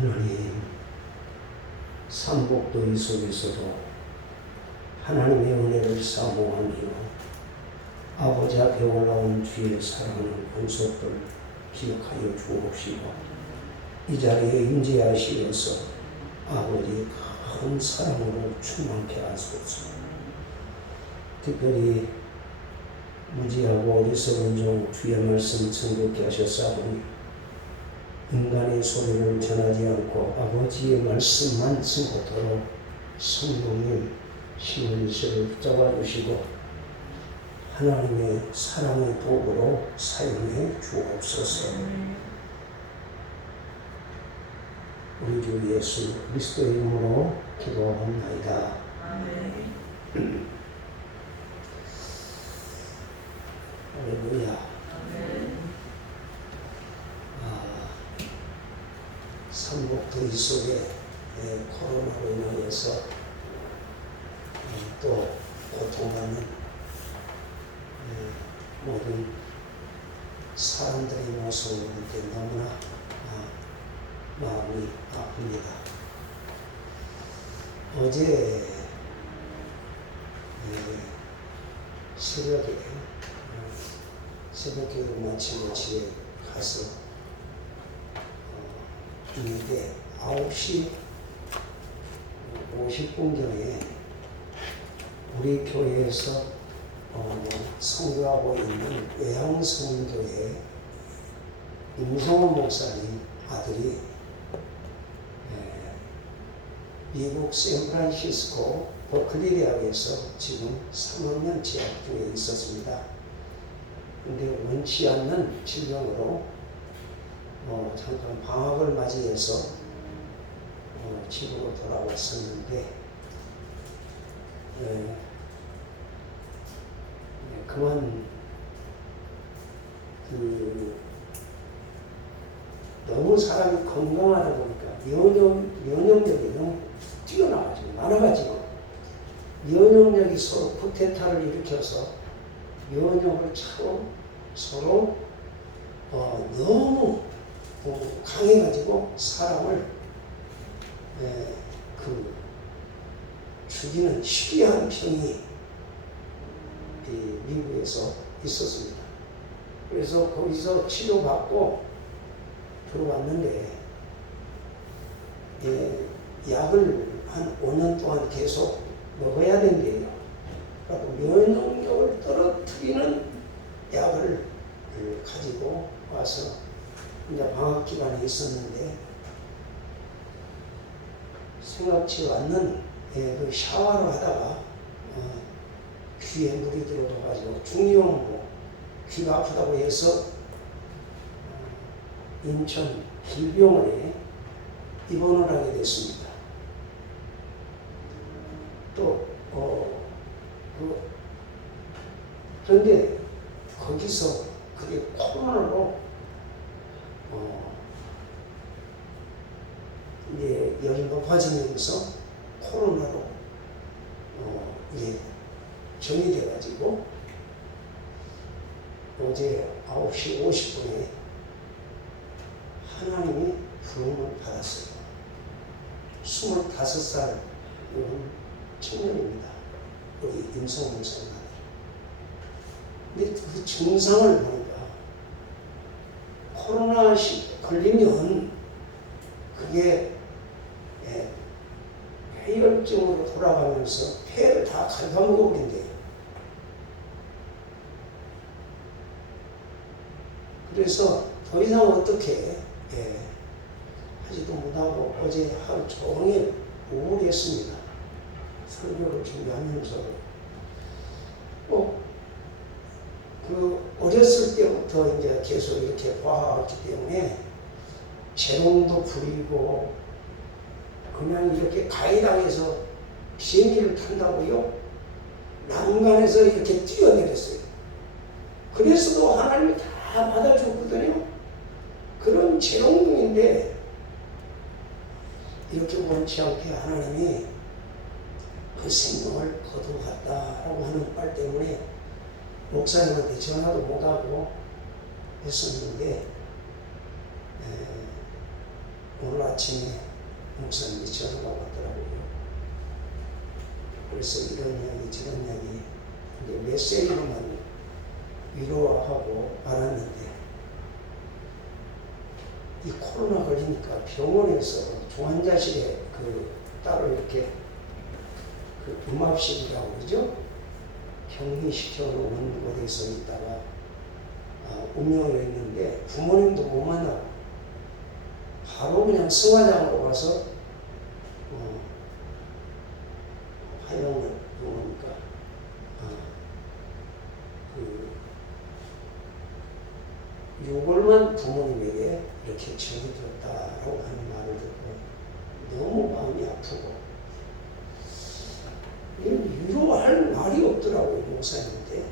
하나님, 삼복도의 속에서도 하나님의 은혜를 사모하며 아버지 앞에 올라온 주의 사랑하는 권속들 기억하여 주옵시고, 이 자리에 임재하시어서 아버지의 큰 사랑으로 충만케 하소서. 특별히 무지하고 어리석은 종 주의 말씀 청독케 하셨사오니 인간의 소리를 전하지 않고 아버지의 말씀만 증거토록 성령님 신문실을 붙잡아 주시고 하나님의 사랑의 도구로 사용해 주옵소서. 우리 주 예수 그리스도의 이름으로 기도합나이다. 아멘. 할렐루야. 삼복도의 속에 코로나로 인하여서 또 고통받는 모든 사람들의 모습을 볼 때 너무나 마음이 아픕니다. 어제 새벽기도 마치고 집에 가서 이게 9시 50분경에 우리 교회에서 선교하고 있는 외향성교회 임성원 목사님 아들이 미국 샌프란시스코 버클리 대학에서 지금 3학년 재학 중에 있었습니다. 근데 원치 않는 질병으로 잠깐 방학을 맞이해서 집으로 돌아왔었는데 그만 너무 사람이 건강하다 보니까 면역력이 너무 뛰어나가지고 많아가지고 면역력이 서로 쿠데타를 일으켜서 면역을 차고 서로 너무 강해가지고 사람을 죽이는 희귀한 병이 미국에서 있었습니다. 그래서 거기서 치료받고 들어왔는데 약을 한 5년 동안 계속 먹어야 된대요. 그래서 면역력을 떨어뜨리는 약을 가지고 와서 이제 방학 기간에 있었는데 생각지 않는 그 샤워를 하다가 귀에 물이 들어가가지고 중이염으로 귀가 아프다고 해서 인천 길병원에 입원을 하게 됐습니다. 또 그런데 거기서 그게 코로나로 이제 열이 높아지면서 코로나로 이게 정이 돼가지고 어제 9시 50분에 하나님이 부름을 받았어요. 25살 청년입니다. 우리 임성훈 선생님. 근데 그 증상을 보니까 코로나 걸리면 그게 폐혈증으로 돌아가면서 폐를 다 갉아먹어버린대요. 그래서 더 이상 어떻게 하지도 못하고 어제 하루 종일 우울했습니다. 설교를 준비하면서 어렸을 때부터 이제 계속 이렇게 봐왔기 때문에 재롱도 부리고 그냥 이렇게 가해당해서 비행기를 탄다고요? 난간에서 이렇게 뛰어내렸어요. 그래서도 하나님이 다 받아줬거든요. 그런 재롱둥인데 이렇게 원치 않게 하나님이 그 생명을 거두었다라고 하는 말 때문에 목사님한테 전화도 못하고 했었는데 오늘 아침에 목사님이 전화가 왔더라고요. 그래서 이런 이야기 저런 이야기 이제 메시지로만 위로하고 말았는데, 이 코로나 걸리니까 병원에서 중환자실에 따로 이렇게 음압실이라고 그러죠? 격리시켜 놓은 곳에서 있다가 운영을 했는데, 부모님도 못 만나고 바로 그냥 승화장으로 가서 화영을 보니까 요걸만 부모님에게 이렇게 전해드렸다라고 하는 말을 듣고 너무 마음이 아프고, 위로할 말이 없더라고요, 목사님한테.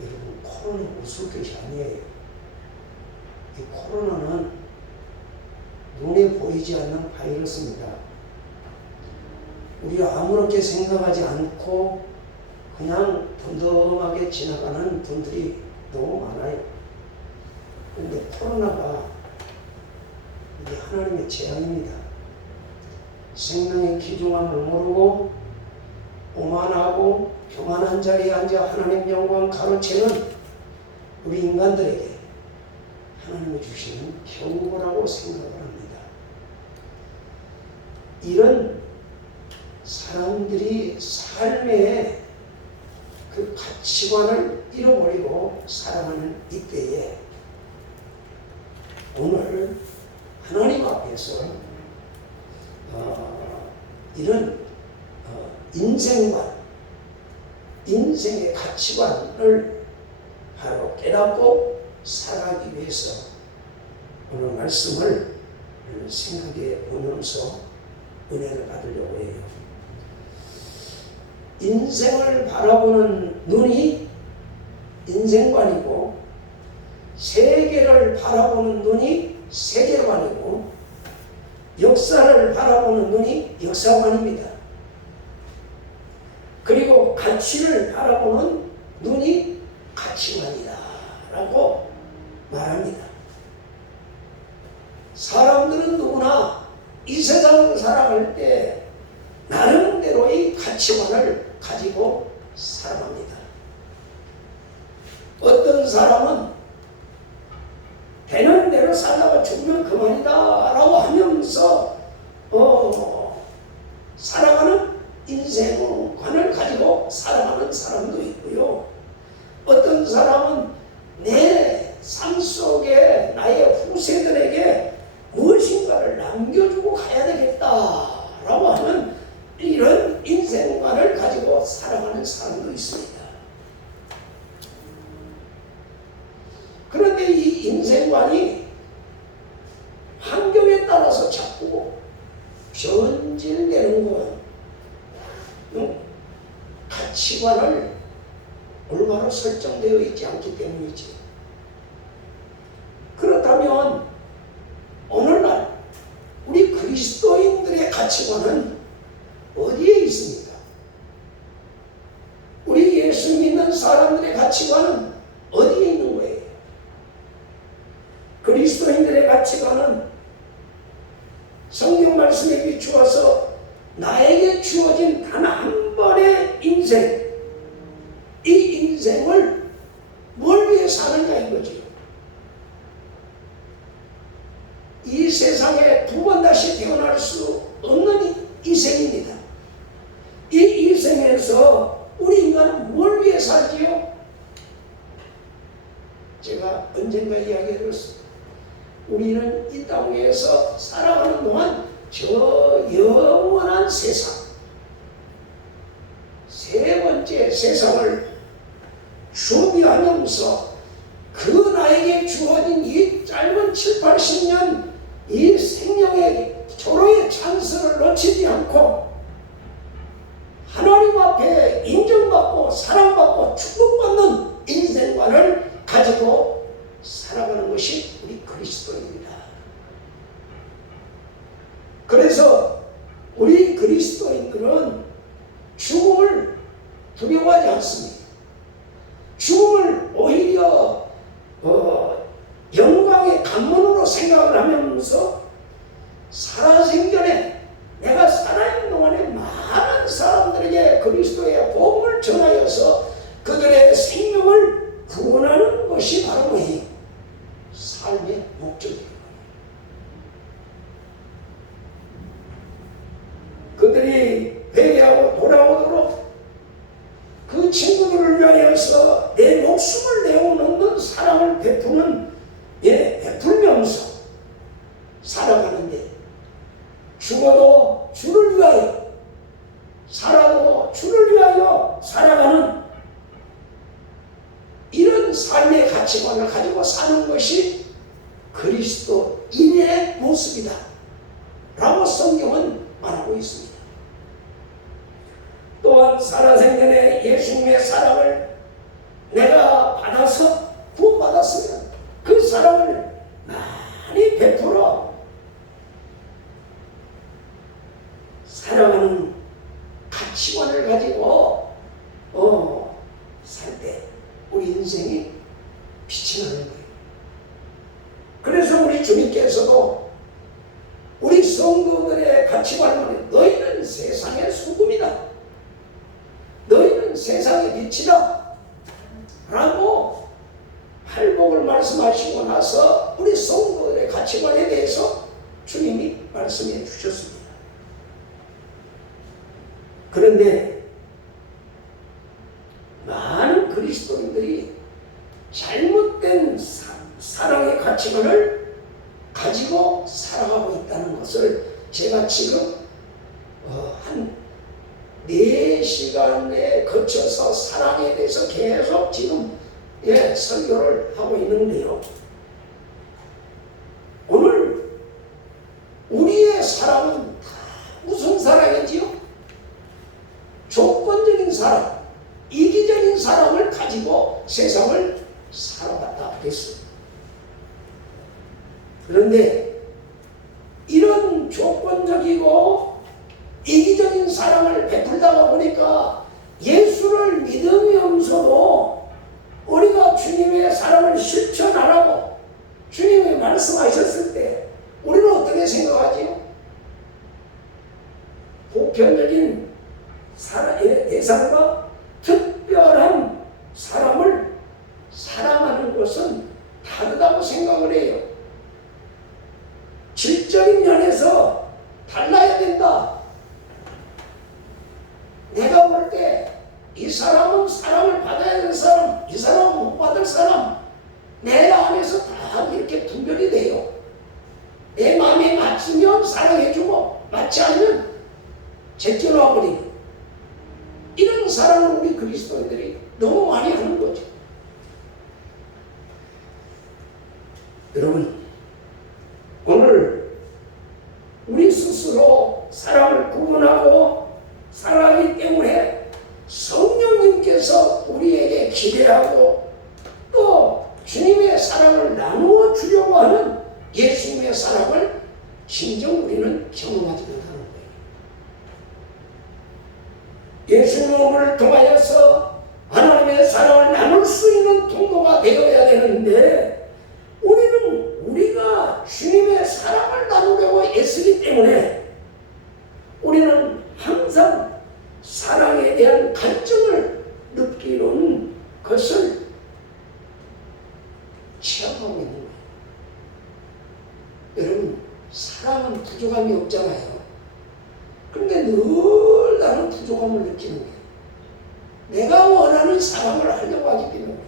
여러분, 코로나 웃을 것이 아니에요. 이 코로나는 눈에 보이지 않는 바이러스입니다. 우리가 아무렇게 생각하지 않고 그냥 덤덤하게 지나가는 분들이 너무 많아요. 그런데 코로나가 이게 하나님의 재앙입니다. 생명의 귀중함을 모르고 오만하고 교만한 자리에 앉아 하나님 영광 가로채는 우리 인간들에게 하나님이 주시는 경고라고 생각을 합니다. 이런 사람들이 삶의 그 가치관을 잃어버리고 살아가는 이때에 오늘 하나님 앞에서 이런 인생관, 인생의 가치관을 바로 깨닫고 살아가기 위해서 오늘 말씀을 생각해 보면서 은혜를 받으려고 해요. 인생을 바라보는 눈이 인생관이고, 세계를 바라보는 눈이 세계관이고, 역사를 바라보는 눈이 역사관입니다. 그리고 가치를 바라보는 눈이 가치관이다 라고 말합니다. 사람들은 누구나 이 세상을 살아갈 때 나름대로의 가치관을 가지고 살아갑니다. 어떤 사람은 되는 대로 살다가 죽으면 그만이다 라고 하면서 살아가는 인생관을 가지고 살아가는 사람도 있고요. 어떤 사람은 내 삶 속에 나의 후세들에게 무엇인가를 남겨주고 가야 되겠다라고 하는 이런 인생관을 가지고 살아가는 사람도 있습니다. 그런데 이 인생관이 환경에 따라서 자꾸 변질되는 건 가치관을 올바로 설정되어 있지 않기 때문이지. 그렇다면 오늘날 우리 그리스도인들의 가치관은 어디에 있습니까? 우리 예수 믿는 사람들의 가치관은 어디에 있는 거예요? 그리스도인들의 가치관은 성경 말씀에 비추어서 나에게 주어진 단 한 번의 인생, 이 인생을 뭘 위해 사느냐 이거죠. 이 세상에 두 번 다시 태어날 수 없는 이생입니다. 이 이생에서 우리 인간은 뭘 위해 살지요? 제가 언젠가 이야기 들었습니다. 우리는 이 땅 위에서 살아가는 동안 저 영원한 세상, 세 번째 세상을 준비하면서 그 나에게 주어진 이 짧은 7, 80년 이 생명의 조로의 찬스를 놓치지 않고 하나님 앞에 인정받고 사랑받고 축복받는 인생관을 가지고 살아가는 것이 우리 그리스도입니다. 그래서 우리 그리스도인들은 죽음을 두려워하지 않습니다. 죽음을 오히려 영광의 관문으로 생각을 하면서 그들이 회개하고 돌아오도록 그 친구들을 위하여서 내 목숨을 내어놓는 사랑을 베풀면서 살아가는데, 죽어도 주를 위하여, 살아도 주를 위하여 살아가는 이런 삶의 가치관을 가지고 사는 것이 그리스도인의 모습이다 라고 성경은 말하고 있습니다. 또한 살아생전에 예수님의 사랑을 내가 받아서 구원받았으면 그 사랑을 많이 베풀어 살아가는 가치관을 가지고 살 때 우리 인생이 빛이 나는 거예요. 그래서 우리 주님께서도 우리 성도들의 가치관을 너희는 세상의 소금이다, 너희는 세상의 빛이다 라고 팔복을 말씀하시고 나서 우리 성도들의 가치관에 대해서 주님이 말씀해 주셨습니다. 그런데 많은 그리스도인들이 잘못된 사랑의 가치관을 가지고 살아가고 있다는 것을 제가 지금 한 4시간에 거쳐서 사랑에 대해서 계속 지금 설교를 하고 있는데요. 오늘 우리의 사랑은 다 무슨 사랑이지요? 조건적인 사랑, 이기적인 사랑을 가지고 세상을 살아갔다 그랬습니다. 그런데 이런 조건적이고 이기적인 사랑을 베풀다가 보니까 예수를 믿으면서도 우리가 주님의 사랑을 실천하라고 주님이 말씀하셨을 때 우리는 어떻게 생각하지요? 보편적인 사랑의 대상과 특별한 사람을 사랑하는 것은 다르다고 생각을 해요. 질적인 면에서 달라야 된다. 내가 볼 때 이 사람은 사랑을 받아야 되는 사람, 이 사람은 못 받을 사람, 내 안에서 다 이렇게 분별이 돼요. 내 마음에 맞으면 사랑해주고 맞지 않으면 제껴놔버리고, 이런 사랑을 우리 그리스도인들이 너무 많이 하는 거죠. 여러분, 오늘 우리 스스로 사랑을 구분하고 살아가기 때문에 성령님께서 우리에게 기대하고 또 주님의 사랑을 나누어 주려고 하는 예수님의 사랑을 진정 우리는 경험하지 못하는 거예요. 예수님을 통하여서 하나님의 사랑을 나눌 수 있는 통로가 되어야 되는데, 우리는 우리가 주님의 사랑을 나누려고 애쓰기 때문에 우리는 항상 사랑에 대한 갈증을 느끼는 것을 체험하고 있는 거예요. 여러분, 사랑은 부족함이 없잖아요. 그런데 늘 나는 부족함을 느끼는 거예요. 내가 원하는 사랑을 하려고 하기 때문에.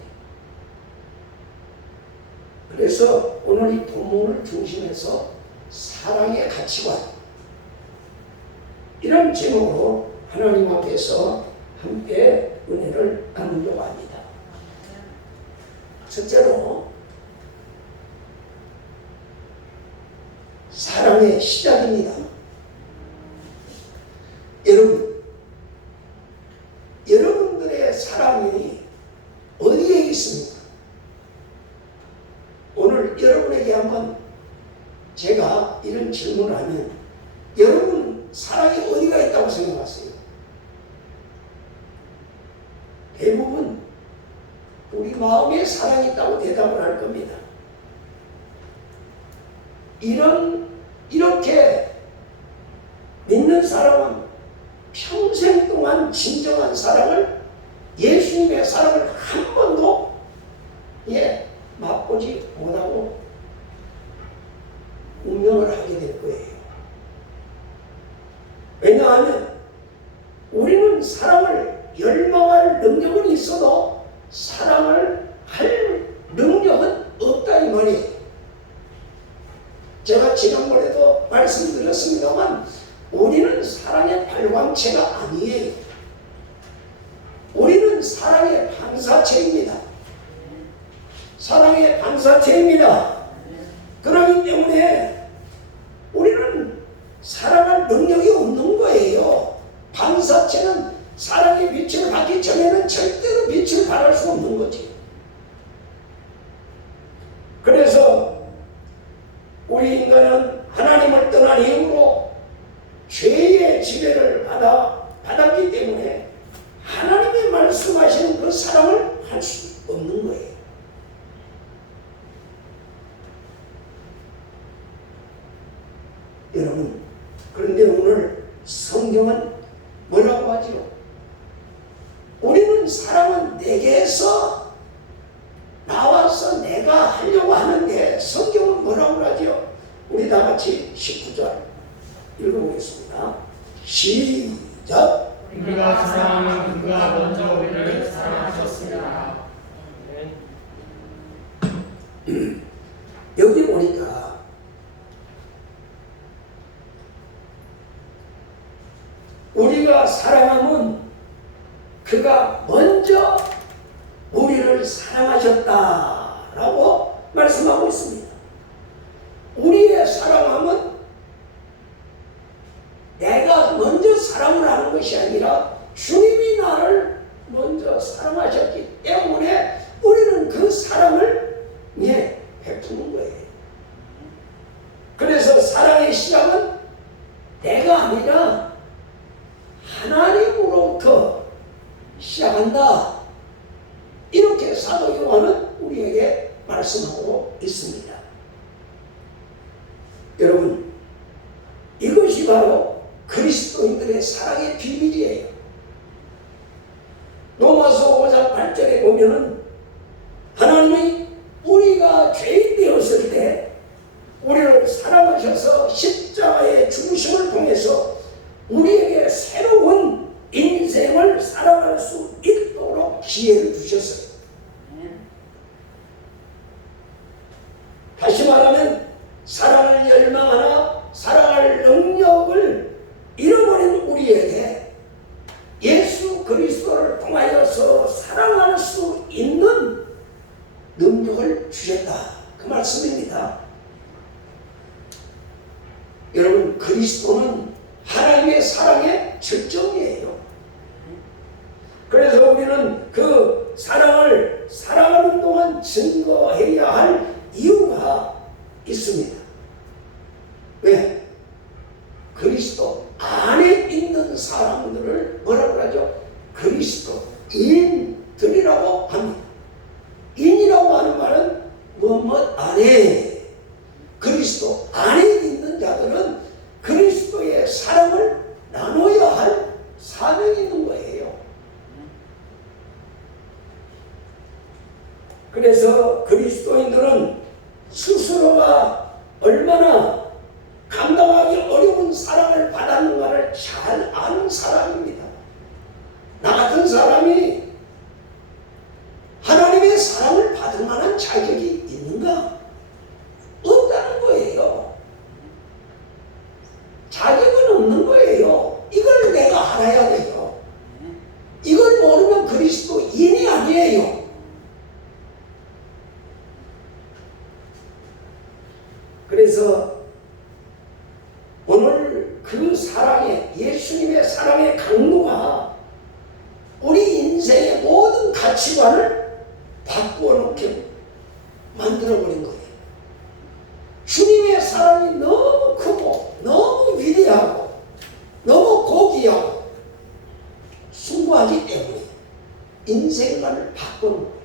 그래서 오늘 이 본문을 중심해서 사랑의 가치관, 이런 제목으로 하나님 앞에서 함께 은혜를 나누려고 합니다. 첫째로 사랑의 시작입니다. 여러분들의 사랑이 어디에 있습니까? 오늘 여러분에게 한번 제가 이런 질문을 하면 여러분 사랑이 어디가 있다고 생각하세요? 대부분 우리 마음에 사랑이 있다고 대답을 할 겁니다. 이렇게 믿는 사람은 평생 동안 진정한 사랑을, 예수님의 사랑을 한 번도 맛보지 못하고 운명을 하게 될 거예요. 왜냐하면 지난번에도 말씀드렸습니다만 우리는 사랑의 발광체가 아니에요. 우리는 사랑의 반사체입니다. 사랑의 반사체입니다. 그렇기 때문에 우리는 사랑할 능력이 없는 거예요. 반사체는 사랑의 빛을 받기 전에는 절대로 빛을 발할 수 없는 거지. 그래서 우리 인간은 하나님을 떠난 이후로 죄의 지배를 받았기 때문에 하나님의 말씀하시는 그 사랑을 할 수 없는 거예요. 여러분, 그런데 오늘 성경은 뭐라고 하지요? 우리는 사랑은 내게서 나와서 내가 하려고 하는데 성경은 뭐라고 하지요? 우리 다 같이 19절 읽어보겠습니다. 시작. 우리가 사랑하면 그가 먼저 우리를 사랑하셨습니다. 여기 보니까 우리가 사랑하면 그가 먼저 우리를 사랑하셨다라고 말씀하고 있습니다. 우리의 사랑함은 내가 먼저 사랑을 하는 것이 아니라 주님이 나를 먼저 사랑하셨기 때문에 우리는 그 사랑을 베푸는 거예요. 그래서 사랑의 시작은 내가 아니라 하나님으로부터 시작한다. 이렇게 사도 요한은 우리에게 말씀하고 있습니다. 여러분, 이것이 바로 그리스도인들의 사랑의 비밀이에요. 로마서 5장 8절에 보면은 하나님이 우리가 죄인 되었을 때 우리를 사랑하셔서 십자가의 죽으심을 통해서 우리에게 새로운 인생을 살아갈 수 있도록 기회를 주셨어요. 다시 말하면 사랑을 열망하나 사랑할 능력을 잃어버린 우리에게 예수 그리스도를 통하여서 사랑할 수 있는 능력을 주셨다. 그 말씀입니다. 여러분, 그리스도는 하나님의 사랑의 절정이에요. 그래서 우리는 그 사랑을 사랑하는 동안 증거해야 할 이유가 있습니다. 왜? 그리스도 안에 있는 사람들을 뭐라고 하죠? 그리스도인들이라고 합니다. 인이라고 하는 말은 무엇 안에, 그리스도 안에 있는 자들은 그리스도의 사랑을 나눠야 할 사명이 있는 거예요. 그래서 그리스도인들은 스스로가 얼마나 감당하기 어려운 사랑을 받았는가를 잘 아는 사람입니다. 나 같은 사람이 하나님의 사랑을 받을 만한 자격이 있는가? 없다는 거예요. 자격은 없는 거예요. 이걸 내가 알아야 돼요. 이걸 모르면 그리스도인이 아니에요. 그래서 오늘 그 사랑의, 예수님의 사랑의 강도가 우리 인생의 모든 가치관을 바꾸어 놓게 만들어버린 거예요. 주님의 사랑이 너무 크고 너무 위대하고 너무 고귀하고 숭고하기 때문에 인생관을 바꾸는 거예요.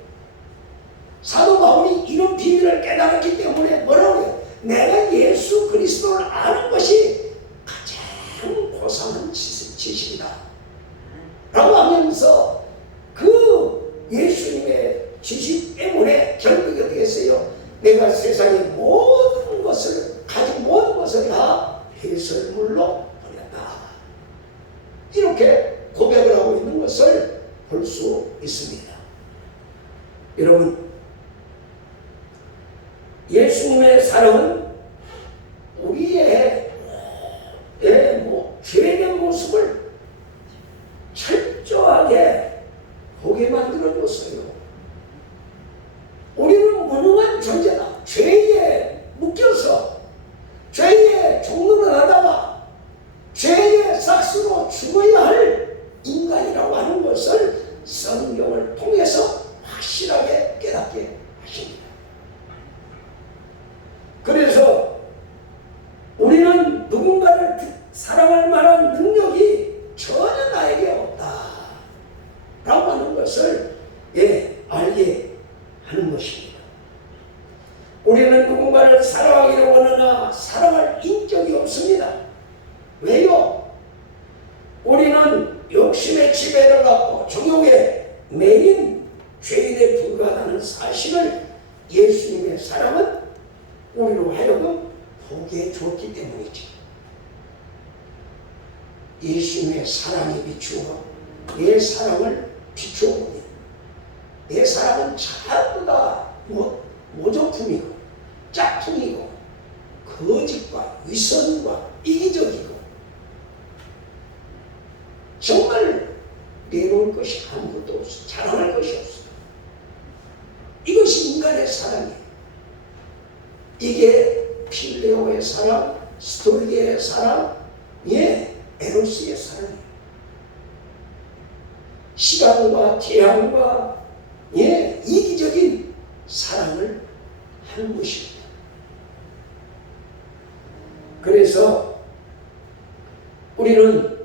사도 바울이 이런 비밀을 깨달았기 때문에 뭐라고 해요? 내가 예수 그리스도를 아는 것이 가장 고상한 지식이다 라고 하면서 그 예수님의 지식 때문에 결국에 어떻게 했어요? 내가 세상의 모든 것을, 가진 모든 것을 다 배설물로 버렸다. 이렇게 고백을 하고 있는 것을 볼 수 있습니다. 여러분, 예수님의 사랑은 우리의 죽어야 할 인간이라고 하는 것을 성경을 통해서 확실하게 깨닫게 하십니다. 그래서 우리는 누군가를 사랑할 만한 능력이 전혀 나에게 없다 라고 하는 것을 알게 하는 것입니다. 우리는 누군가를 사랑하기를 원하나 사랑할 인격이 없습니다. 왜요? 우리는 욕심의 지배를 받고 정욕에 매인 죄인에 불과하다는 사실을 예수님의 사랑은 우리로 하여금 보게 해 주었기 때문이지. 예수님의 사랑에 비추어 내 사랑을 비추어보니 내 사랑은 전부 다 모조품이고 짝퉁이고 거짓과 위선과 이기적이고 정말 내놓을 것이 아무것도 없어. 자랑할 것이 없어. 이것이 인간의 사랑이에요. 이게 필레오의 사랑, 스토리의 사랑, 에로스의 사랑이에요. 시간과 태양과 이기적인 사랑을 하는 것입니다. 그래서 우리는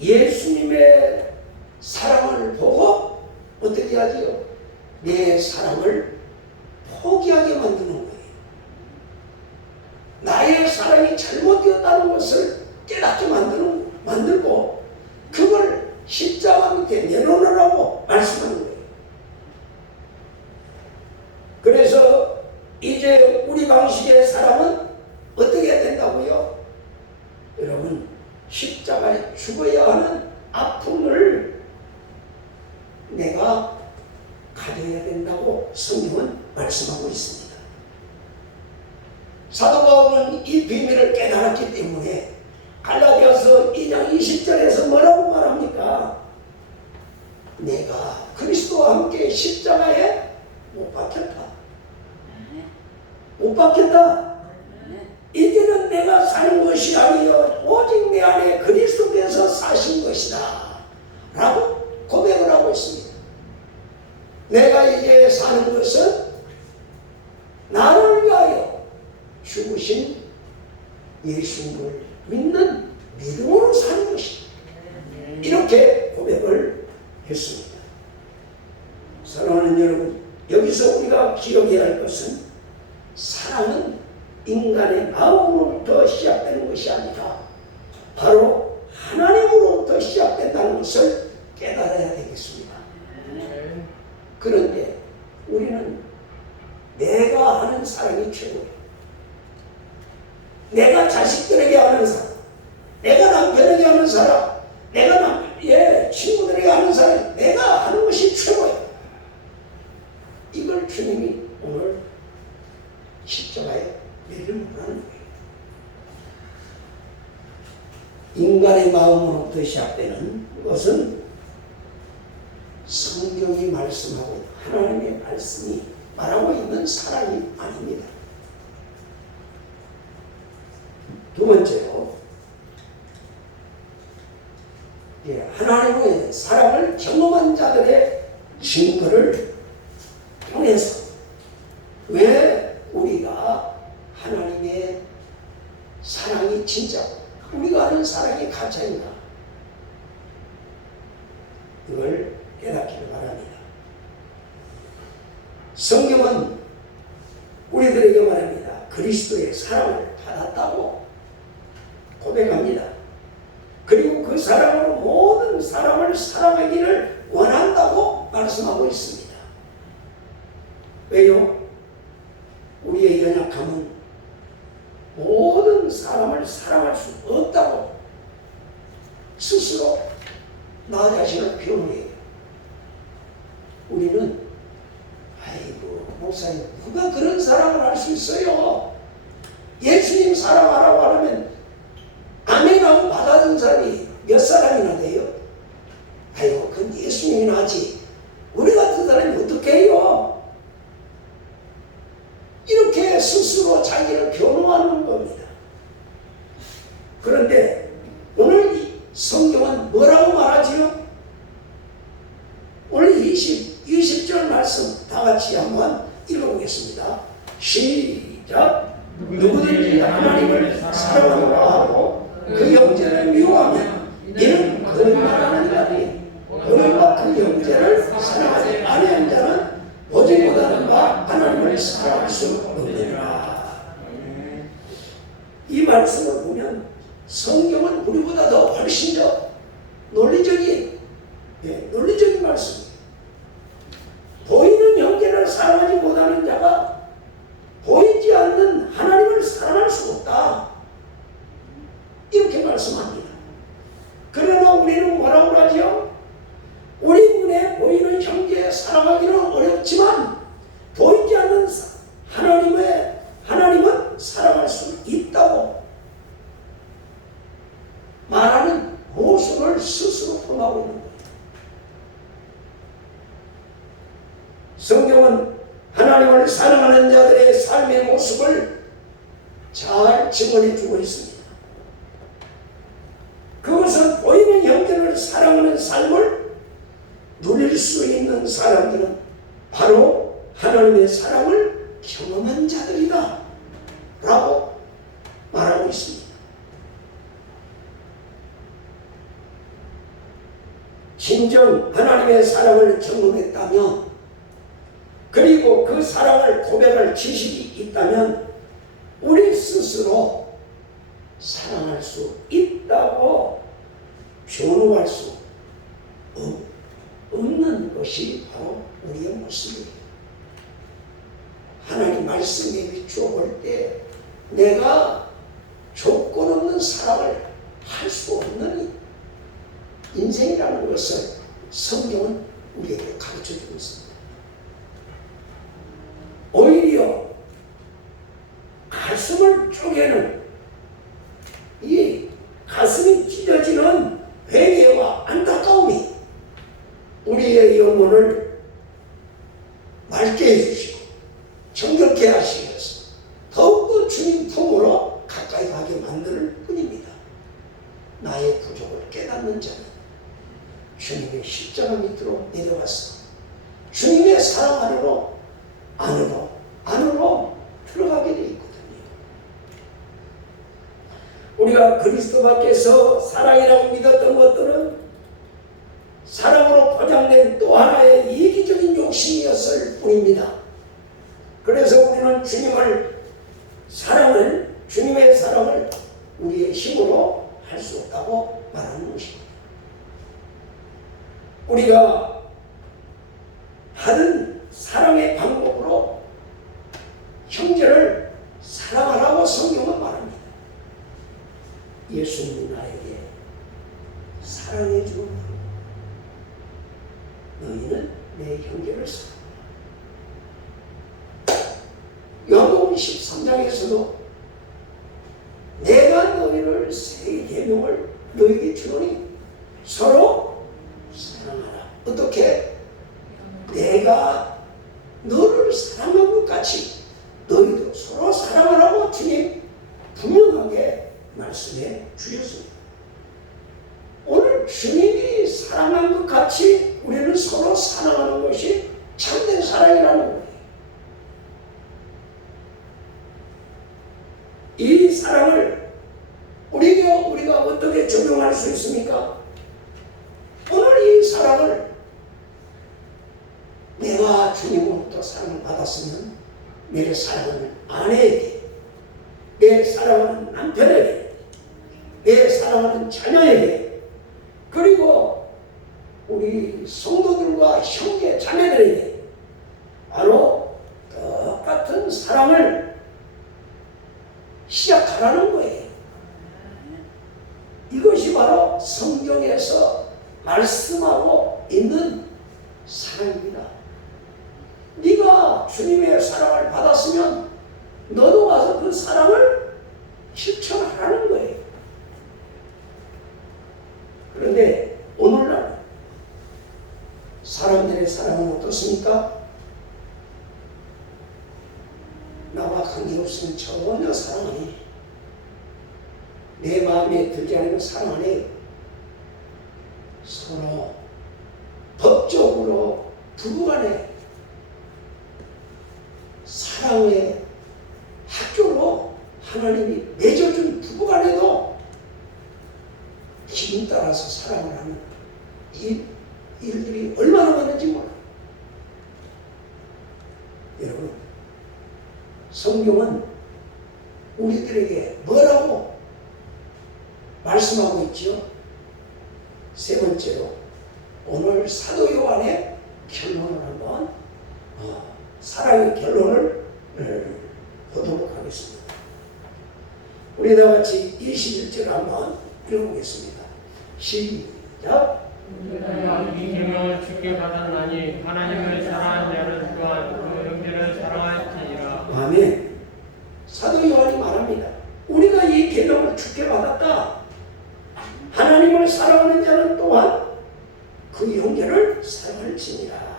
예수님의 사랑을 보고 어떻게 하지요? 내 사랑을 포기하게 만드는 거예요. 나의 사랑이 잘못되었다는 것을 깨닫게 만들고 그걸 십자가 밑에 내놓으라고 말씀하는 거예요. 그래서 이제 우리 방식의 사랑은 어떻게 해야 된다고요? 여러분, 십자가에 죽어야 하는 아픔을 내가 가져야 된다고 성경은 말씀하고 있습니다. 사도 바울은 이 비밀을 깨달았기 때문에 갈라디아서 2장 20절에서 뭐라고 말합니까? 내가 그리스도와 함께 십자가에 못 박혔다. 못 박혔다. 이제는 내가 사는 것이 아니요 오직 내 안에 그리스도께서 사신 것이다 라고 고백을 하고 있습니다. 내가 이제 사는 것은 나를 위하여 죽으신 예수님을 믿는 믿음으로 사는 것이다. 이렇게 고백을 했습니다. 사랑하는 여러분, 여기서 우리가 기억해야 할 것은 사랑은 인간의 마음으로부터 시작되는 것이 아니라 바로 하나님으로부터 시작된다는 것을 깨달아야 되겠습니다. 그런데 우리는 내가 하는 사랑이 최고예요. 내가 자식들에게 하는 사랑, 내가 남편에게 하는 사랑, 내가 친구들에게 하는 사랑, 내가 하는 것이 최고예요. 이걸 주님이 오늘 십자가에 내려놓으라는 거예요. 인간의 마음으로부터 시작되는 것은 성경이 말씀하고 하나님의 말씀이 말하고 있는 사랑이 아닙니다. 두 번째로 하나님의 사랑을 경험한 자들의 증거를 통해서 왜 우리가 하나님의 사랑이 진짜 우리가 하는 사랑이 가짜인가 이걸 깨닫기를 바랍니다. 성경은 우리들에게 말합니다. 그리스도의 사랑을 받았다고 고백합니다. 그리고 그 사랑으로 모든 사람을 사랑하기를 원한다고 말씀하고 있습니다. 왜요? 우리의 연약함은 모든 사람을 사랑할 수 없다고 스스로 나 자신을 표현해요. 우리는 아이고 목사님 누가 그런 사랑을 할 수 있어요? 예수님 사랑하라고 하면 아멘하고 받아든 사람이 몇 사람이나 돼요? 아이고 그건 예수님이나 하지 우리 같은 사람이 어떻게 해요? 이렇게 스스로 자기를 변호하는 겁니다. 그런데 오늘 이 성경은 뭐라고 말씀을 보면 성경은 우리보다 더 훨씬 더 논리적인 말씀이에요. 보이는 형제를 사랑하지 못하는 자가 보이지 않는 하나님을 사랑할 수 없다. 이렇게 말씀합니다. 그러나 우리는 뭐라고 하죠? 우리 눈에 보이는 형제 사랑하기는 어렵지만 보이지 않는 하나님은 사랑할 수 있다고 말하는 모습을 스스로 범하고 있는 거예요. 성경은 하나님을 사랑하는 자들의 삶의 모습을 잘 증언해 주고 있습니다. 그것은 보이는 형제를 사랑하는 삶을 누릴 수 있는 사람들은 바로 하나님의 사랑을 경험한 자들이다 라고 말하고 있습니다. 진정 하나님의 사랑을 경험했다면, 그리고 그 사랑을 고백할 지식이 있다면 우리 스스로 사랑할 수 있다고 변호할 수 없는 것이 바로 우리의 모습이에요. 하나님 말씀에 비추어 볼 때 내가 조건 없는 사랑을 할 수 없는 인생이라는 것을 성경은 우리에게 가르쳐주고 있습니다. 오히려 가슴을 쪼개는 이 가슴이 찢어지는 회개와 안타까움이 우리의 영혼을 맑게 해주시고 정결케 하시기 위해서 더욱더 주님 품으로 가까이 가게 만들 뿐입니다. 나의 부족을 깨닫는 자는 주님의 십자가 밑으로 내려가서 주님의 사랑 안으로 들어가게 되어 있거든요. 우리가 그리스도 밖에서 사랑이라고 믿었던 것들은 사랑으로 포장된 또 하나의 이기적인 욕심이었을 뿐입니다. 그래서 우리는 주님의 사랑을 우리의 힘으로 할 수 없다고 말하는 것입니다. 우리가 하는 사랑의 방법으로 형제를 사랑하라고 성경은 말합니다. 예수님이 나에게 사랑해 주는 너희는 내 형제를 사랑하라. 요한복음 13장에서도 내가 너희를 새 계명을 너희에게 주노니 서로 사랑하라. 어떻게? 내가 너를 사랑한 것 같이 너희도 서로 사랑하라고 주님 분명하게 말씀해 주셨습니다. 오늘 주님이 사랑한 것 같이 우리는 서로 사랑하는 것이 참된 사랑이라는 거예요. 이 사랑을 우리가 어떻게 적용할 수 있습니까? 오늘 이 사랑을 내가 주님으로부터 사랑을 받았으면 내 사랑하는 아내에게, 내 사랑하는 남편에게, 내 사랑하는 자녀에게, 그리고 우리 성도들과 형제 자매들에게 바로 똑같은 사랑을 시작하라는 거예요. 이것이 바로 성경에서 말씀하고 있는 사랑입니다. 네가 주님의 사랑을 받았으면 너도 와서 그 사랑을 실천하라는 거예요. 그런데 오늘날 사람들의 사랑은 어떻습니까? 나와 관계없으면 전혀 사랑 안 해. 내 마음에 들지 않으면 사랑 안 해요. 서로 법적으로 부부간에 사랑의 학교로 하나님이 맺어준 부부간에도 기분 따라서 사랑을 하는 일들이 얼마나 많은지 몰라요. 여러분, 성경은 우리들에게 뭐라고 말씀하고 있죠. 세 번째로 오늘 사도 요한의 결론을 한번 사랑의 결론을 보도록 하겠습니다. 우리 다 같이 21절 한번 읽어보겠습니다. 시작. 내가 이 계명을 주께 받았나니 하나님을 사랑하는 자는 또한 그 형제를 사랑할지니라. 아멘. 사도 요한이 말합니다. 우리가 이 계명을 주께 받았다. 하나님을 사랑하는 자는 또한 그 형제를 사랑할지니라.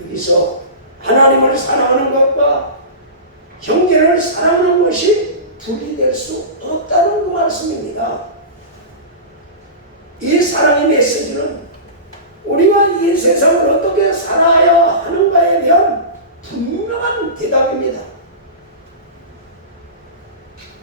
여기서 하나님을 사랑하는 것과 형제를 사랑하는 것이 분리될 수 없다는 그 말씀입니다. 이 사랑의 메시지는 우리가 이 세상을 어떻게 살아야 하는가에 대한 분명한 대답입니다.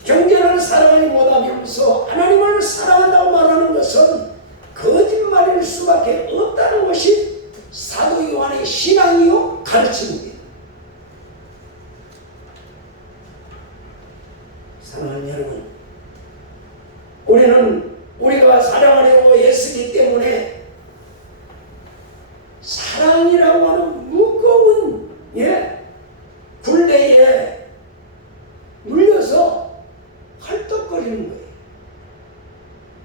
형제를 사랑하지 못하면서 하나님을 사랑한다고 말하는 것은 거짓말일 수밖에 없다는 것이 사도 요한의 신앙이요 가르침입니다. 사랑하는 여러분, 우리는 우리가 사랑하려고 애쓰기 때문에 사랑이라고 하는 무거운 굴레에 눌려서 헐떡거리는 거예요.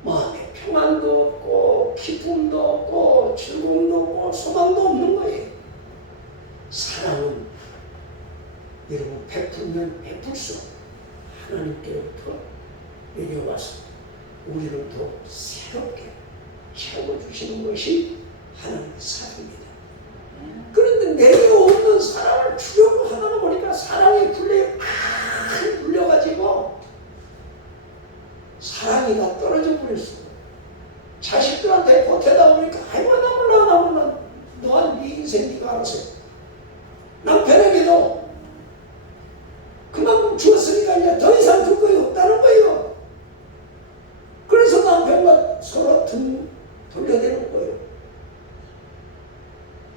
마음에 평안도 없고 기쁨도 없고 즐거움도 없고 소망도 없는 거예요. 사랑은 여러분 베풀면 베풀수록 하나님께로부터 내려와서 우리를 더 새롭게 채워주시는 것이 하나님의 사랑입니다. 그런데 내려오는 사랑을 주려고 하다 보니까 사랑의 굴레에 팍 눌려가지고 사랑이 다 떨어져 버렸어. 자식들한테 보태다 보니까 아이고 나 몰라 너한 네 인생 네가 알아서 해. 남편에게도 그만큼 주었으니까 이제 더 이상 줄 거이 없다는 거예요. 그래서 남편과 서로 등 돌려대는 거예요.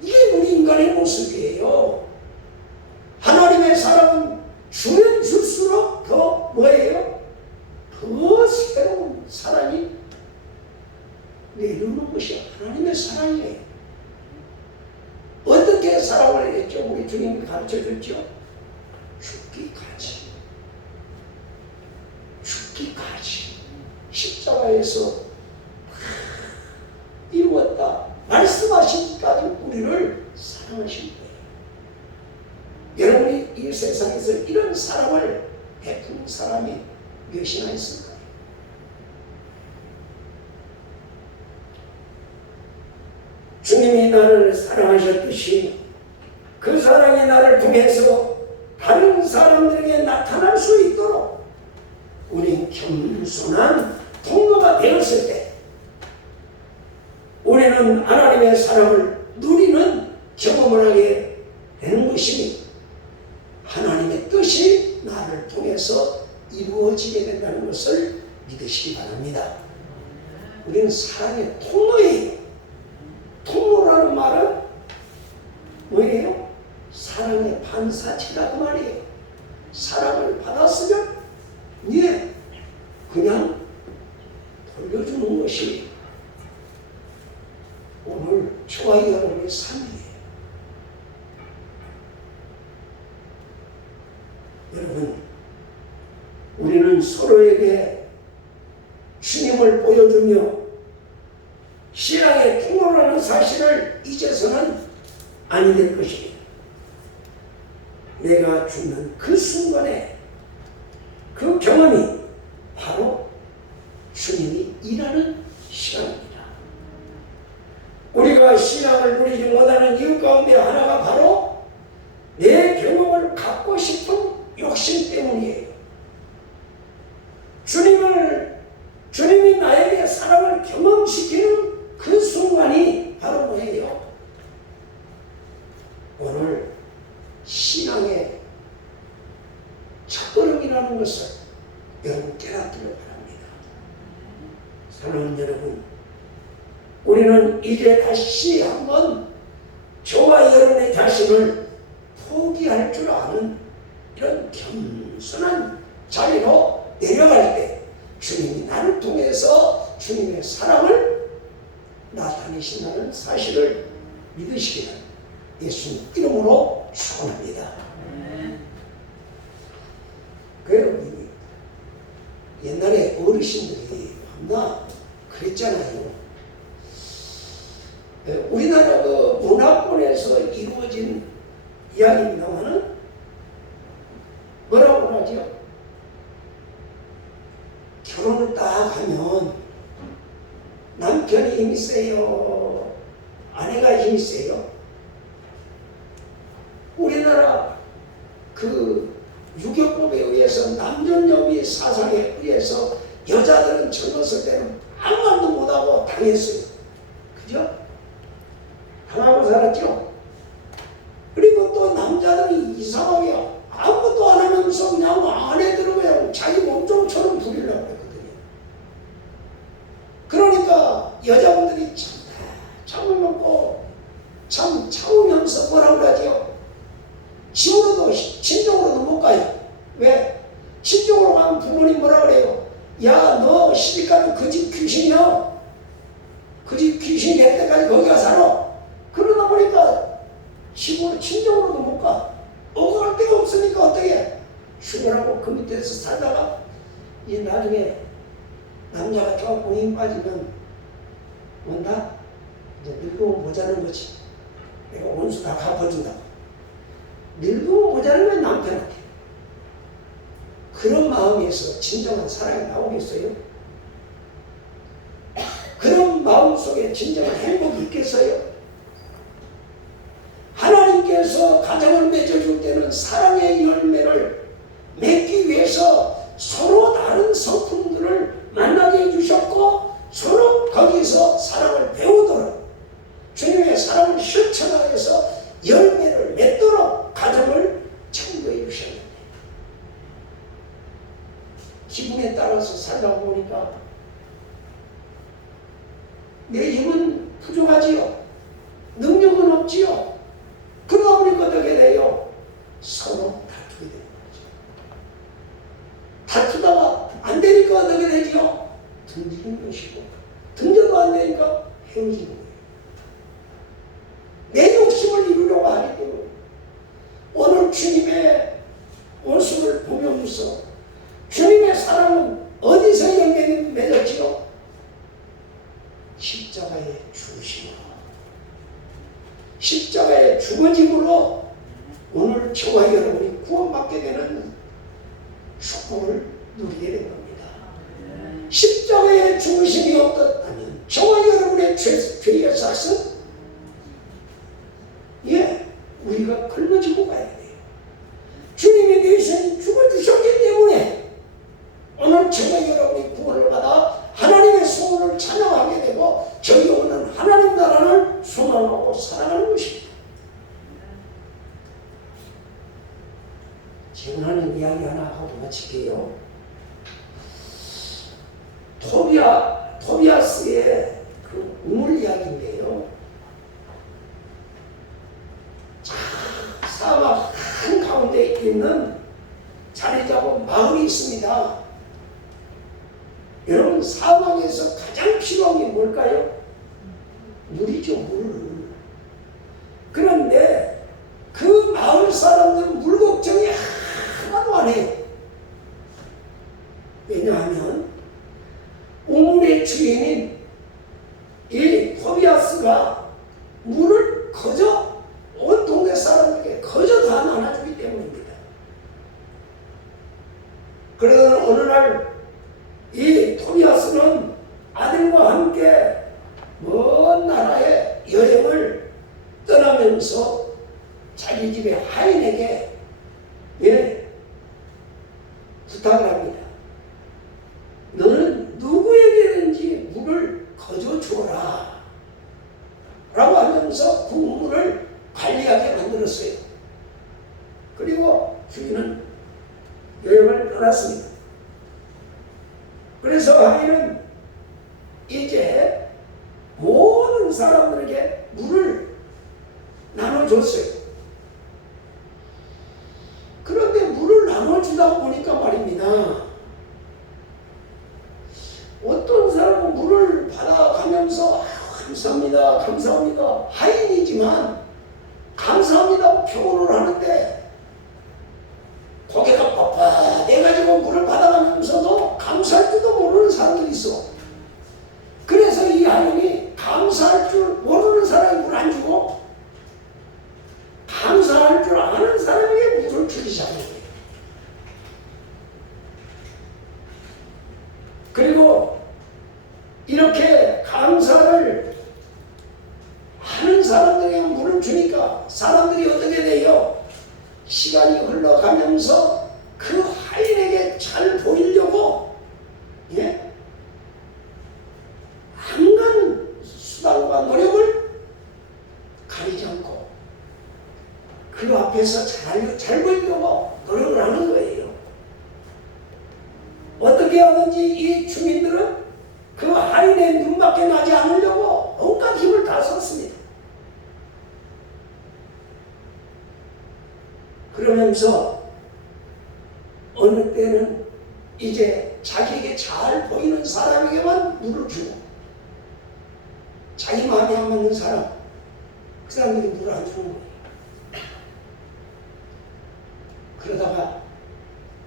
이게 우리 인간의 모습이에요. 하나님의 사랑은 주면 줄수록 더 뭐예요? 더 새로운 사랑이 내려오는 것이 하나님의 사랑이에요. 어떻게 사랑을 했죠? 우리 주님이 가르쳐줬죠? 죽기까지 십자가에서 이루었다 말씀하시기까지 우리를 사랑하신 거예요. 여러분이 이 세상에서 이런 사랑을 베푸는 사람이 몇이나 있을까요? 주님이 나를 사랑하셨듯이 그 사랑이 나를 통해서 다른 사람들에게 나타날 수 있도록 우리 겸손한 통로가 되었을 때 우리는 하나님의 사랑을 누리는 경험을 하게 되는 것이니 하나님의 뜻이 나를 통해서 이루어지게 된다는 것을 믿으시기 바랍니다. 우리는 사랑의 통로예요. 통로라는 말은 뭐예요? 사랑의 반사체다 그 말이에요. 사랑을 받았으면 그냥 돌려주는 것이 오늘 저와 여러분의 삶이에요. 여러분, 우리는 서로에게 주님을 보여주며 신앙의 통로라는 사실을 잊어서는 아니 될 것입니다. 내가 죽는 그 순간에 그 경험이 바로 주님이 일하는 시간입니다. 우리가 신앙을 누리지 못하는 이유 가운데 하나가 바로 내 경험을 갖고 싶은 욕심 때문이에요. 주님이 나에게 사랑을 경험시키는 그 순간이 바로 뭐예요? 오늘 신앙의 첫걸음이라는 것을 여러분 깨닫기를 바랍니다. 사랑하는 여러분, 우리는 이제 다시 한번 저와 여러분의 자신을 포기할 줄 아는 이런 겸손한 자리로 내려갈 때 주님이 나를 통해서 주님의 사랑을 나타내신다는 사실을 믿으시기를 예수님 이름으로 축원합니다. 그래요. 옛날에 어르신들이 나 그랬잖아요. 우리나라 그 문화권에서 이루어진 이야기입니다만은 뭐라고 하죠? 결혼을 딱 하면 남편이 힘이 세요? 아내가 힘이 세요? 우리나라 그 유교법에 의해서 남존여비 사상에 의해서 여자들은 젊었을 때는 아무 말도 못하고 당했어요. 그죠? 당하고 살았죠? 그리고 또 남자들이 이상하게 아무것도 안 하면서 그냥 아내들은 그냥 자기 몸종처럼 부리려고 했거든요. 그러니까 여자분들이 참을 먹고 참 참으면서 뭐라고 그러죠? 집으로도 친정으로도 못 가요. 왜? 친정으로 가면 부모님 뭐라 그래요? 야, 너 시집가면 그 집 귀신이야. 그 집 귀신이 될 때까지 거기가 살아. 그러다 보니까 집으로 친정으로도 못 가. 억울할 데가 없으니까 어떻게 휴가라고 그 밑에서 살다가 이제 나중에 남자가 조금 힘 빠지면 뭔다? 이제 늙으면 모자는 거지. 내가 원수 다 갚아준다고. 늙으면 모자는 건 남편한테. 그런 마음에서 진정한 사랑이 나오겠어요? 그런 마음 속에 진정한 행복이 있겠어요? 하나님께서 가정을 맺어줄 때는 사랑의 열매를 맺기 위해서 서로 다른 성품들을 만나게 해주셨고 서로 거기서 사랑을 배우도록 주님의 사랑을 실천하여서 열매를 맺도록 가정을 창조해 주셨는데 기분에 따라서 살다 보니까 내 힘은 부족하지요. 능력은 없지요. 그러다 보니까 어떻게 돼요? 서로 다투게 되는 거죠. 다투다가 안 되니까 어떻게 되지요? 등지는 것이고 등져도 안 되니까 헤어지는 거예요. 내 욕심을 이루려고 하기 때문에 오늘 주님의 모습을 보면서 주님의 사랑은 어디서 열매를 맺었지요? 십자가의 죽으심으로 십자가의 죽어짐으로 오늘 저와 여러분이 구원받게 되는 축복을 누리게 된 겁니다. 십자가의 죽으심이 없었다면 저와 여러분의 죄의 삭은 우리가 짊어지고 가야 돼요. 주님이 대신 죽어주셨기 때문에 오늘 저와 여러분이 구원을 받아 하나님의 소원을 찬양하게 되고 저희 영혼은 하나님 나라를 소망하고 살아가는 것입니다. 재미나는 이야기 하나 하고 마칠게요. 토비아스의 그 우물 이야기인데요. 사막 한가운데 있는 자리 잡은 마을이 있습니다. 여러분 사막에서 가장 필요한 게 뭘까요? 물이죠, 물. 그런데 그 마을 사람들은 물 걱정이 하나도 안 해요. 왜냐하면 우물의 주인인 이 토비아스가 물을 거저 온 동네 사람들에게 거저 다 나눠주기 때문입니다. 그러던 어느 날 이 토비아스는 아들과 함께 먼 나라에 여행을 떠나면서 자기 집의 하인에게 부탁을 합니다. 너는 누구에게든지 물을 거저 주어라 라고 하면서 그 우물을 관리하게 만들었어요. 그리고 주인은 여행을 떠났습니다. 그래서 하인은 이제 모든 사람들에게 물을 나눠줬어요. 그런데 물을 나눠주다 보니까 말입니다. 감사합니다, 감사합니다. 하인이지만 감사합니다고 표현을 하는데 고개가 뻣뻣해가지고 물을 받아가면서도 감사할 줄도 모르는 사람들이 있어. 그래서 이 하인이 감사할 줄 모르는 사람이 물 안 주고 감사할 줄 아는 사람에게 물을 주기 시작한 거예요. 그리고 이렇게 감사를 하는 사람들에게 물을 주니까 사람들이 어떻게 돼요? 시간이 흘러가면서 그 하인에게 잘 보이려고 한간 수단과 노력을 가리지 않고 그 앞에서 잘 보이려고 노력을 하는 거예요. 어떻게 하든지 이 주민들은 그 하인의 눈밖에 나지 않으려고 온갖 힘을 다 썼습니다. 그러면서 어느 때는 이제 자기에게 잘 보이는 사람에게만 물을 주고 자기 마음에 안 맞는 사람, 그 사람에게 물을 안 주는 거예요. 그러다가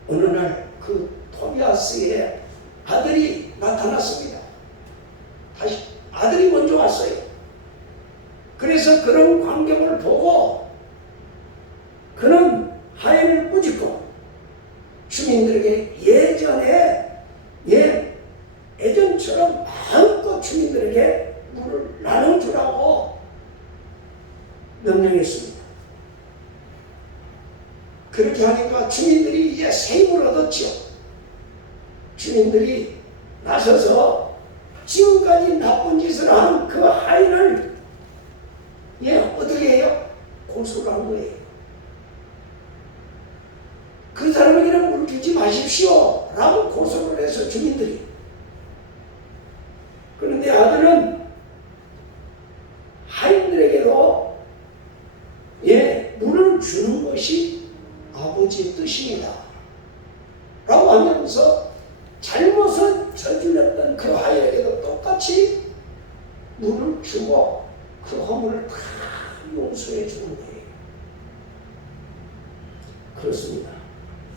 어느 날 그 토비아스의 아들이 나타났습니다. 다시 아들이 먼저 왔어요. 그래서 그런 광경을 보고 그는 하인을 꾸짖고 주민들에게 예전처럼 마음껏 주민들에게 물을 나눠주라고 명령했습니다. 그렇게 하니까 주민들이 이제 새 힘을 얻었죠. 주민들이 나서서 지금까지 나쁜 짓을 한 그 하인을 어떻게 해요? 고소를 한 거예요. 그 사람에게는 물 주지 마십시오 라고 고소를 해서 주민들이. 그런데 아들은 하인들에게도 물을 주는 것이 아버지의 뜻입니다 라고 하면서 잘못을 저질렀던 그 하인에게도 똑같이 물을 주고 그 허물을 다 용서해 주는 거예요. 그렇습니다.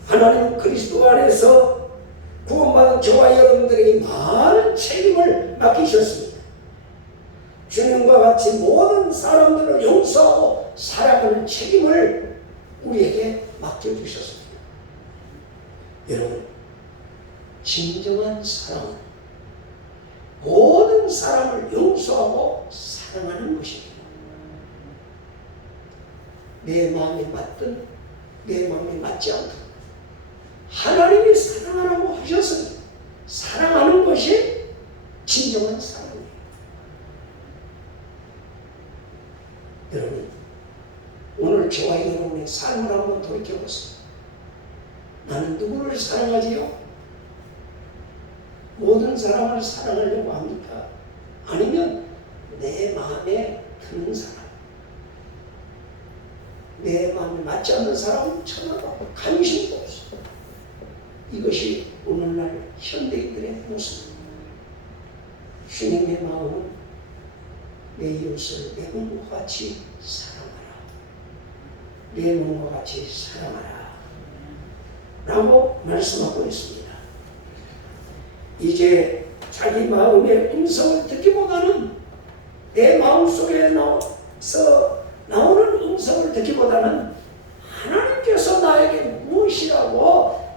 하나님 그리스도 안에서 구원받은 저와 여러분들에게 많은 책임을 맡기셨습니다. 주님과 같이 모든 사람들을 용서하고 사랑하는 책임을 우리에게 맡겨주셨습니다. 여러분, 진정한 사랑은 모든 사람을 용서하고 사랑하는 것입니다. 내 마음에 맞든 내 마음에 맞지 않든 하나님이 사랑하라고 하셨으니 사랑하는 것이 진정한 사랑이에요. 여러분, 오늘 저와 여러분의 삶을 한번 돌이켜보세요. 나는 누구를 사랑하지요? 모든 사람을 사랑하려고 합니까? 아니면 내 마음에 드는 사람, 내 마음에 맞지 않는 사람은 쳐다보고 관심도 없어. 이것이 오늘날 현대인들의 모습입니다. 주님의 마음은 내 이웃을 내 몸과 같이 사랑하라, 내 몸과 같이 사랑하라 라고 말씀하고 있습니다. 이제 자기 마음의 음성을 듣기보다는 내 마음속에 나오는 음성을 듣기보다는 하나님께서 나에게 무엇이라고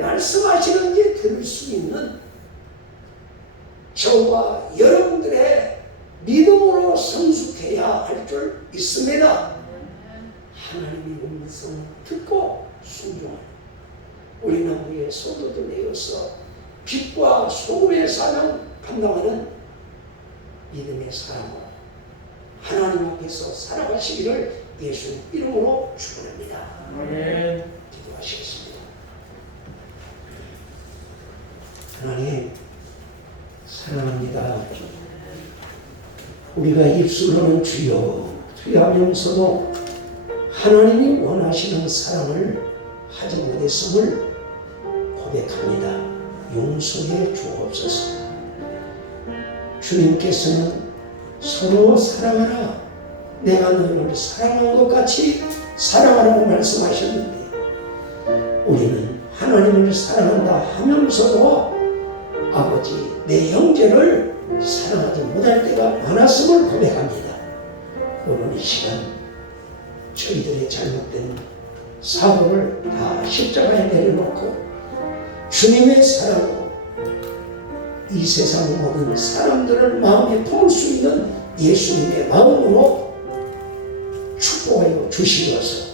말씀하시는지 들을 수 있는 저와 여러분들의 믿음으로 성숙해야 할 줄 있습니다. 하나님의 음성을 듣고 순종하는 우리 나무에 소도도 내어서 빛과 소금의 사명 감당하는 믿음의 사람으로 하나님 앞에서 살아가시기를 예수님 이름으로 축원합니다. 아멘. 기도하시겠습니다. 하나님 사랑합니다. 우리가 입술로는 주여 하면서도 하나님이 원하시는 사랑을 하지 못했음을 고백합니다. 용서해 주옵소서. 주님께서는 서로 사랑하라. 내가 너희를 사랑한 것 같이 사랑하라고 말씀하셨는데 우리는 하나님을 사랑한다 하면서도 아버지 내 형제를 사랑하지 못할 때가 많았음을 고백합니다. 오늘 이 시간 저희들의 잘못된 사고를 다 십자가에 내려놓고 주님의 사랑으로 이 세상 모든 사람들을 마음에 품을 수 있는 예수님의 마음으로 축복하여 주시어서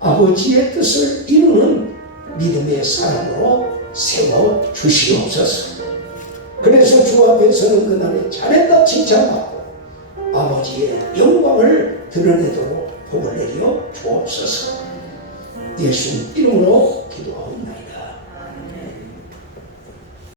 아버지의 뜻을 이루는 믿음의 사람으로 세워 주시옵소서. 그래서 주 앞에 서는 그날에 잘했다 칭찬받고 아버지의 영광을 드러내도록 복을 내려 주옵소서. 예수님 이름으로 기도하옵나이다.